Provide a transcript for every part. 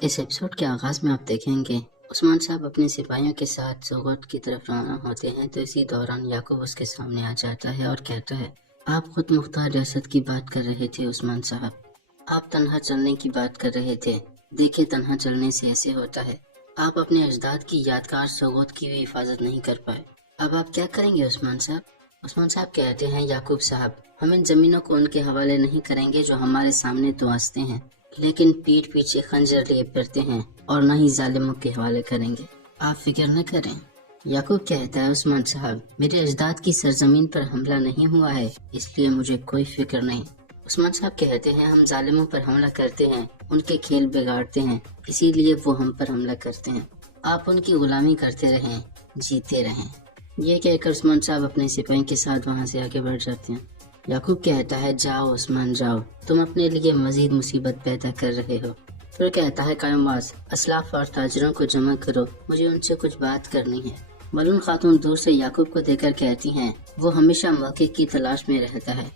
اس episode کے آغاز میں آپ دیکھیں گے عثمان صاحب اپنے سپاہیوں کے ساتھ سوغوت کی طرف روانہ ہوتے ہیں تو اسی دوران یعقوب اس کے سامنے آ جاتا ہے اور کہتا ہے، آپ خود مختار ریاست کی بات کر رہے تھے عثمان صاحب، آپ تنہا چلنے کی بات کر رہے تھے، دیکھیں تنہا چلنے سے ایسے ہوتا ہے، آپ اپنے اجداد کی یادگار سوغوت کی بھی حفاظت نہیں کر پائے، اب آپ کیا کریں گے عثمان صاحب؟ عثمان صاحب کہتے ہیں، یعقوب صاحب، ہم ان زمینوں کو ان کے حوالے نہیں کریں گے جو ہمارے سامنے تو آستے ہیں لیکن پیٹھ پیچھے خنجر لیے پھرتے ہیں، اور نہ ہی ظالموں کے حوالے کریں گے، آپ فکر نہ کریں۔ یعقوب کہتا ہے، عثمان صاحب، میرے اجداد کی سرزمین پر حملہ نہیں ہوا ہے، اس لیے مجھے کوئی فکر نہیں۔ عثمان صاحب کہتے ہیں، ہم ظالموں پر حملہ کرتے ہیں، ان کے کھیل بگاڑتے ہیں، اسی لیے وہ ہم پر حملہ کرتے ہیں، آپ ان کی غلامی کرتے رہیں، جیتے رہیں۔ یہ کہہ کر عثمان صاحب اپنے سپاہی کے ساتھ وہاں سے آگے بڑھ جاتے ہیں۔ یعقوب کہتا ہے، جاؤ عثمان جاؤ، تم اپنے لیے مزید مصیبت پیدا کر رہے ہو۔ پھر کہتا ہے، قائم باز، اسلاف اور تاجروں کو جمع کرو، مجھے ان سے کچھ بات کرنی ہے۔ ملون خاتون دور سے یعقوب کو دیکھ کر کہتی ہیں، وہ ہمیشہ موقع کی تلاش میں رہتا ہے۔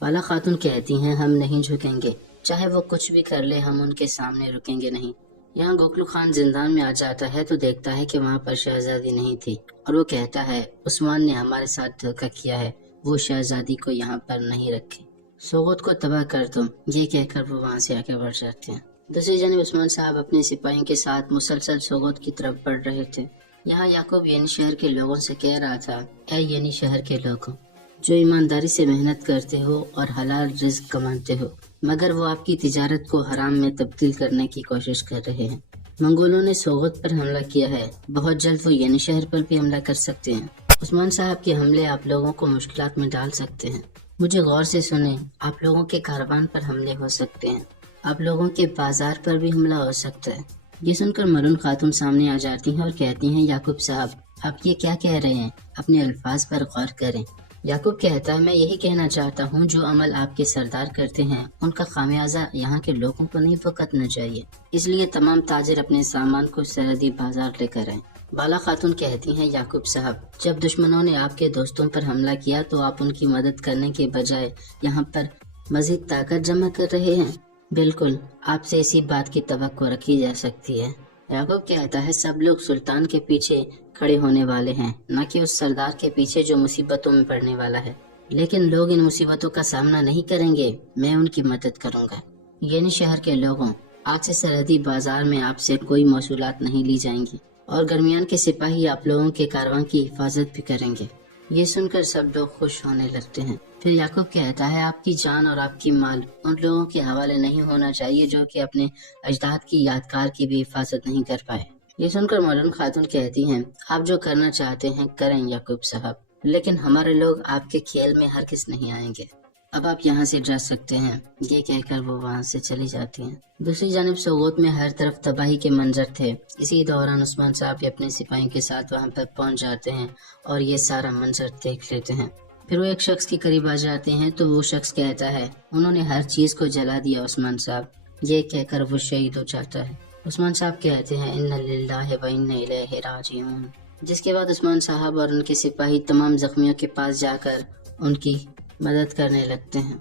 بالا خاتون کہتی ہیں، ہم نہیں جھکیں گے، چاہے وہ کچھ بھی کر لے، ہم ان کے سامنے رکیں گے نہیں۔ یہاں گوکلو خان زندان میں آ جاتا ہے تو دیکھتا ہے کہ وہاں پر شہزادی نہیں تھی، اور وہ کہتا ہے، عثمان نے ہمارے ساتھ دھوکہ کیا ہے، وہ شہزادی کو یہاں پر نہیں رکھے، سوغوت کو تباہ کر دو۔ یہ کہہ کر وہ وہاں سے آگے بڑھ جاتے ہیں۔ دوسری جانب عثمان صاحب اپنے سپاہیوں کے ساتھ مسلسل سوغوت کی طرف بڑھ رہے تھے۔ یہاں یعقوب یعنی شہر کے لوگوں سے کہہ رہا تھا، اے یعنی شہر کے لوگوں، جو ایمانداری سے محنت کرتے ہو اور حلال رزق کماتے ہو، مگر وہ آپ کی تجارت کو حرام میں تبدیل کرنے کی کوشش کر رہے ہیں۔ منگولوں نے سوغوت پر حملہ کیا ہے، بہت جلد وہ یعنی شہر پر بھی حملہ کر سکتے ہیں۔ عثمان صاحب کے حملے آپ لوگوں کو مشکلات میں ڈال سکتے ہیں، مجھے غور سے سنیں، آپ لوگوں کے کاروان پر حملے ہو سکتے ہیں، آپ لوگوں کے بازار پر بھی حملہ ہو سکتا ہے۔ یہ سن کر ملون خاتون سامنے آ جاتی ہیں اور کہتی ہیں، یعقوب صاحب، آپ یہ کیا کہہ رہے ہیں؟ اپنے الفاظ پر غور کریں۔ یعقوب کہتا ہے، میں یہی کہنا چاہتا ہوں، جو عمل آپ کے سردار کرتے ہیں ان کا خمیازہ یہاں کے لوگوں کو نہیں بھگتنا چاہیے، اس لیے تمام تاجر اپنے سامان کو سرحدی بازار لے کر آئیں۔ بالا خاتون کہتی ہیں، یعقوب صاحب، جب دشمنوں نے آپ کے دوستوں پر حملہ کیا تو آپ ان کی مدد کرنے کے بجائے یہاں پر مزید طاقت جمع کر رہے ہیں۔ بالکل، آپ سے اسی بات کی توقع رکھی جا سکتی ہے۔ یعقوب کہتا ہے، سب لوگ سلطان کے پیچھے کھڑے ہونے والے ہیں، نہ کہ اس سردار کے پیچھے جو مصیبتوں میں پڑنے والا ہے، لیکن لوگ ان مصیبتوں کا سامنا نہیں کریں گے، میں ان کی مدد کروں گا۔ یعنی شہر کے لوگوں، آج سے سرحدی بازار میں آپ سے کوئی موصولات نہیں لی جائیں گی، اور درمیان کے سپاہی آپ لوگوں کے کاروان کی حفاظت بھی کریں گے۔ یہ سن کر سب لوگ خوش ہونے لگتے ہیں۔ پھر یعقوب کہتا ہے، آپ کی جان اور آپ کی مال ان لوگوں کے حوالے نہیں ہونا چاہیے جو کہ اپنے اجداد کی یادگار کی بھی حفاظت نہیں کر پائے۔ یہ سن کر ملون خاتون کہتی ہیں، آپ جو کرنا چاہتے ہیں کریں یعقوب صاحب، لیکن ہمارے لوگ آپ کے کھیل میں ہرگز نہیں آئیں گے، اب آپ یہاں سے جا سکتے ہیں۔ یہ کہہ کر وہ وہاں سے چلی جاتی ہیں۔ دوسری جانب سوغوت میں ہر طرف تباہی کے منظر تھے۔ اسی دوران عثمان صاحب اپنے سپاہیوں کے ساتھ وہاں پر پہنچ جاتے ہیں اور یہ سارا منظر دیکھ لیتے ہیں۔ پھر وہ ایک شخص کے قریب آ جاتے ہیں تو وہ شخص کہتا ہے، انہوں نے ہر چیز کو جلا دیا عثمان صاحب۔ یہ کہہ کر وہ شہید ہو جاتا ہے۔ عثمان صاحب کہتے ہیں، انا للہ و انا الیہ راجعون۔ جس کے بعد عثمان صاحب اور ان کے سپاہی تمام زخمیوں کے پاس جا کر ان کی مدد کرنے لگتے ہیں۔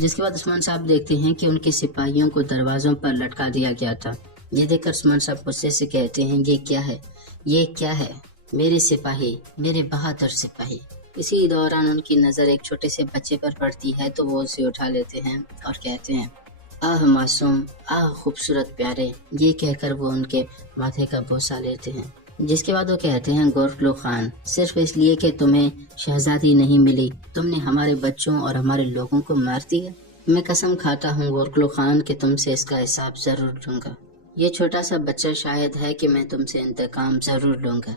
جس کے بعد عثمان صاحب دیکھتے ہیں کہ ان کے سپاہیوں کو دروازوں پر لٹکا دیا گیا تھا۔ یہ دیکھ کر عثمان صاحب غصے سے کہتے ہیں، یہ کیا ہے، یہ کیا ہے، میرے سپاہی، میرے بہادر سپاہی۔ اسی دوران ان کی نظر ایک چھوٹے سے بچے پر پڑتی ہے تو وہ اسے اٹھا لیتے ہیں اور کہتے ہیں، آہ معصوم، آہ خوبصورت پیارے۔ یہ کہہ کر وہ ان کے ماتھے کا بوسہ لیتے ہیں۔ جس کے بعد وہ کہتے ہیں، گورکلو خان، صرف اس لیے کہ تمہیں شہزادی نہیں ملی، تم نے ہمارے بچوں اور ہمارے لوگوں کو مار دیا۔ میں قسم کھاتا ہوں گورکلو خان کہ تم سے اس کا حساب ضرور لوں گا۔ یہ چھوٹا سا بچہ شاہد ہے کہ میں تم سے انتقام ضرور لوں گا۔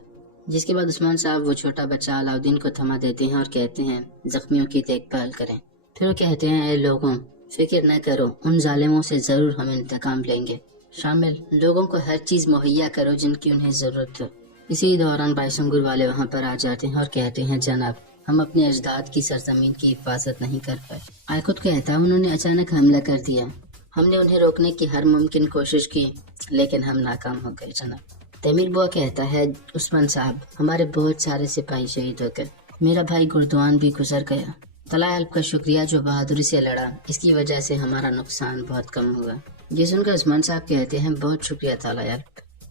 جس کے بعد عثمان صاحب وہ چھوٹا بچہ علاؤدین کو تھما دیتے ہیں اور کہتے ہیں، زخمیوں کی دیکھ بھال کریں۔ پھر وہ کہتے ہیں، اے لوگوں، فکر نہ کرو، ان ظالموں سے ضرور ہم انتقام لیں گے۔ شامل لوگوں کو ہر چیز مہیا کرو جن کی انہیں ضرورت ہو۔ اسی دوران بھائی سنگر والے وہاں پر آ جاتے ہیں اور کہتے ہیں، جناب، ہم اپنے اجداد کی سرزمین کی حفاظت نہیں کر پائے۔ آئے خود کہتا ہے، انہوں نے اچانک حملہ کر دیا، ہم نے انہیں روکنے کی ہر ممکن کوشش کی لیکن ہم ناکام ہو گئے جناب۔ تیمیر بوا کہتا ہے، عثمان صاحب، ہمارے بہت سارے سپاہی شہید ہو گئے، میرا بھائی گردوان بھی گزر گیا۔ طلائع الب کا شکریہ جو بہادری سے لڑا، اس کی وجہ سے ہمارا نقصان بہت کم ہوا۔ یہ سن کر عثمان صاحب کہتے ہیں بہت شکریہ طلایب۔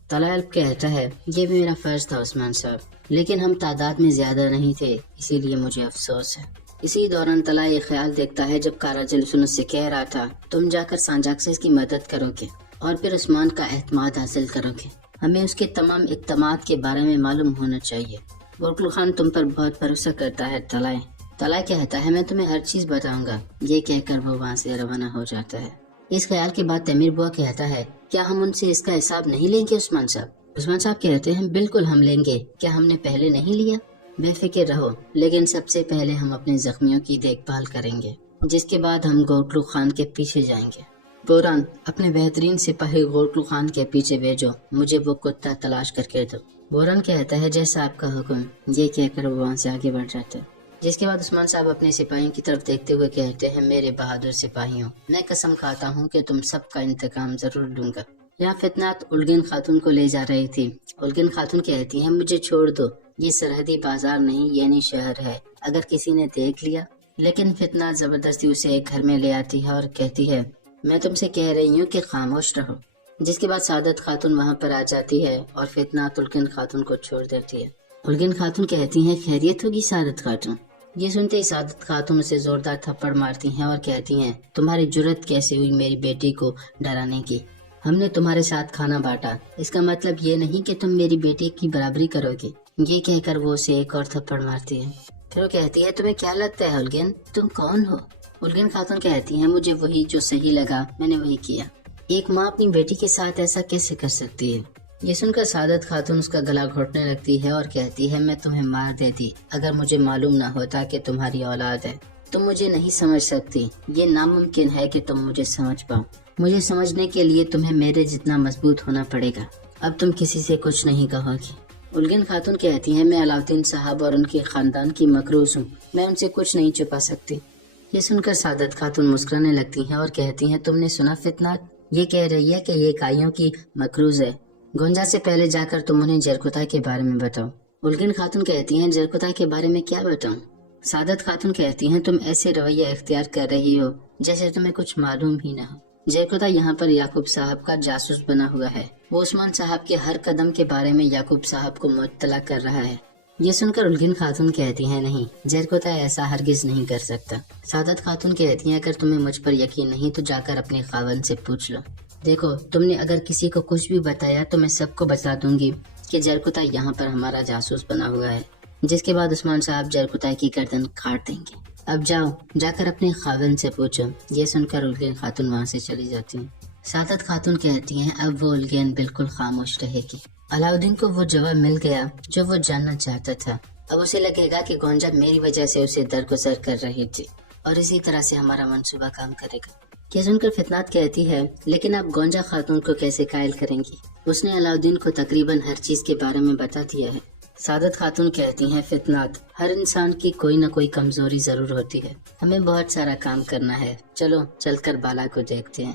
طلایب کہتا ہے یہ بھی میرا فرض تھا عثمان صاحب، لیکن ہم تعداد میں زیادہ نہیں تھے، اسی لیے مجھے افسوس ہے۔ اسی دوران طلحہ یہ خیال دیکھتا ہے جب کاراجل اس سے کہہ رہا تھا تم جا کر سانجاک سے اس کی مدد کرو گے اور پھر عثمان کا اعتماد حاصل کرو گے، ہمیں اس کے تمام اقدامات کے بارے میں معلوم ہونا چاہیے۔ گورکلو خان تم پر بہت بھروسہ کرتا ہے طلحہ کہتا ہے میں تمہیں ہر چیز بتاؤں گا۔ یہ کہہ کر وہ وہاں سے روانہ ہو جاتا ہے۔ اس خیال کے بعد تیمور بوا کہتا ہے کیا ہم ان سے اس کا حساب نہیں لیں گے عثمان صاحب؟ عثمان صاحب کہتے ہیں بالکل ہم لیں گے، کیا ہم نے پہلے نہیں لیا؟ بے فکر رہو، لیکن سب سے پہلے ہم اپنے زخمیوں کی دیکھ بھال کریں گے، جس کے بعد ہم گورکلو خان کے پیچھے جائیں گے۔ بوران اپنے بہترین سپاہی گورکلو خان کے پیچھے بھیجو، مجھے وہ کتا تلاش کر کے دو۔ بوران کہتا ہے جیسا آپ کا حکم، یہ کہہ کر وہ وہاں سے آگے بڑھ جاتا ہے۔ جس کے بعد عثمان صاحب اپنے سپاہیوں کی طرف دیکھتے ہوئے کہتے ہیں میرے بہادر سپاہیوں، میں قسم کھاتا ہوں کہ تم سب کا انتقام ضرور لوں گا۔ یہاں فتنات الگن خاتون کو لے جا رہی تھی۔ الگن خاتون کہتی ہیں مجھے چھوڑ دو، یہ سرحدی بازار نہیں یعنی شہر ہے، اگر کسی نے دیکھ لیا۔ لیکن فتنات زبردستی اسے ایک گھر میں لے آتی ہے اور کہتی ہے میں تم سے کہہ رہی ہوں کہ خاموش رہو۔ جس کے بعد سعادت خاتون وہاں پر آ جاتی ہے اور فتنات الگن خاتون کو چھوڑ دیتی ہے۔ الگن خاتون کہتی ہیں خیریت ہوگی سعادت خاتون؟ یہ سنتے ہی سعادت خاتون اسے زوردار تھپڑ مارتی ہیں اور کہتی ہیں تمہاری جرت کیسے ہوئی میری بیٹی کو ڈرانے کی؟ ہم نے تمہارے ساتھ کھانا بانٹا، اس کا مطلب یہ نہیں کہ تم میری بیٹی کی برابری کرو گے۔ یہ کہہ کر وہ اسے ایک اور تھپڑ مارتی ہے۔ پھر وہ کہتی ہے تمہیں کیا لگتا ہے الگن، تم کون ہو؟ الگن خاتون کہتی ہیں مجھے وہی جو صحیح لگا میں نے وہی کیا۔ ایک ماں اپنی بیٹی کے ساتھ ایسا کیسے کر سکتی ہے؟ یہ سن کر سعادت خاتون اس کا گلا گھونٹنے لگتی ہے اور کہتی ہے میں تمہیں مار دیتی اگر مجھے معلوم نہ ہوتا کہ تمہاری اولاد ہے۔ تم مجھے نہیں سمجھ سکتی، یہ ناممکن ہے کہ تم مجھے سمجھ پاؤ۔ مجھے سمجھنے کے لیے تمہیں میرے جتنا مضبوط ہونا پڑے گا۔ اب تم کسی سے کچھ نہیں کہو گی۔ الگن خاتون کہتی ہیں میں علاؤدین صاحب اور ان کے خاندان کی مکروس ہوں، میں ان سے کچھ نہیں چھپا سکتی۔ یہ سن کر سعادت خاتون مسکرانے لگتی ہیں اور کہتی ہیں تم نے سنا فتنات، یہ کہہ رہی ہے کہ یہ کائیوں کی مکروز ہے۔ گونجا سے پہلے جا کر تم انہیں جرکتا کے بارے میں بتاؤ۔ الگن خاتون کہتی ہیں جرکتا کے بارے میں کیا بتاؤں؟ سعادت خاتون کہتی ہیں تم ایسے رویہ اختیار کر رہی ہو جیسے تمہیں کچھ معلوم ہی نہ ہو۔ جرکتا یہاں پر یعقوب صاحب کا جاسوس بنا ہوا ہے، وہ عثمان صاحب کے ہر قدم کے بارے میں یعقوب صاحب کو مطلع کر رہا ہے۔ یہ سن کر الگن خاتون کہتی ہیں نہیں، جرکتا ایسا ہرگز نہیں کر سکتا۔ سعادت خاتون کہتی ہیں اگر تمہیں مجھ پر یقین نہیں تو جا کر اپنے خاوند سے پوچھ لو۔ دیکھو تم نے اگر کسی کو کچھ بھی بتایا تو میں سب کو بتا دوں گی کہ جرکتا یہاں پر ہمارا جاسوس بنا ہوا ہے۔ جس کے بعد عثمان صاحب جرکتا کی گردن کاٹ دیں گے۔ اب جاؤ جا کر اپنے خاوند سے پوچھو۔ یہ سن کر الگن خاتون وہاں سے چلی جاتی ہیں۔ سعادت خاتون کہتی ہیں اب وہ الگن بالکل خاموش رہے گی۔ علاؤدین کو وہ جواب مل گیا جو وہ جاننا چاہتا تھا۔ اب اسے لگے گا کہ گونجا میری وجہ سے اسے درگزر کر رہی تھی اور اسی طرح سے ہمارا منصوبہ کام کرے گا۔ یہ سن کر فتنات کہتی ہے لیکن آپ گونجا خاتون کو کیسے قائل کریں گی؟ اس نے علاؤدین کو تقریباً ہر چیز کے بارے میں بتا دیا ہے۔ سعادت خاتون کہتی ہیں فتنات ہر انسان کی کوئی نہ کوئی کمزوری ضرور ہوتی ہے، ہمیں بہت سارا کام کرنا ہے، چلو چل کر بالا کو دیکھتے ہیں۔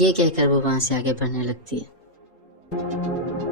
یہ کہہ کر وہ وہاں سے آگے بڑھنے لگتی ہے۔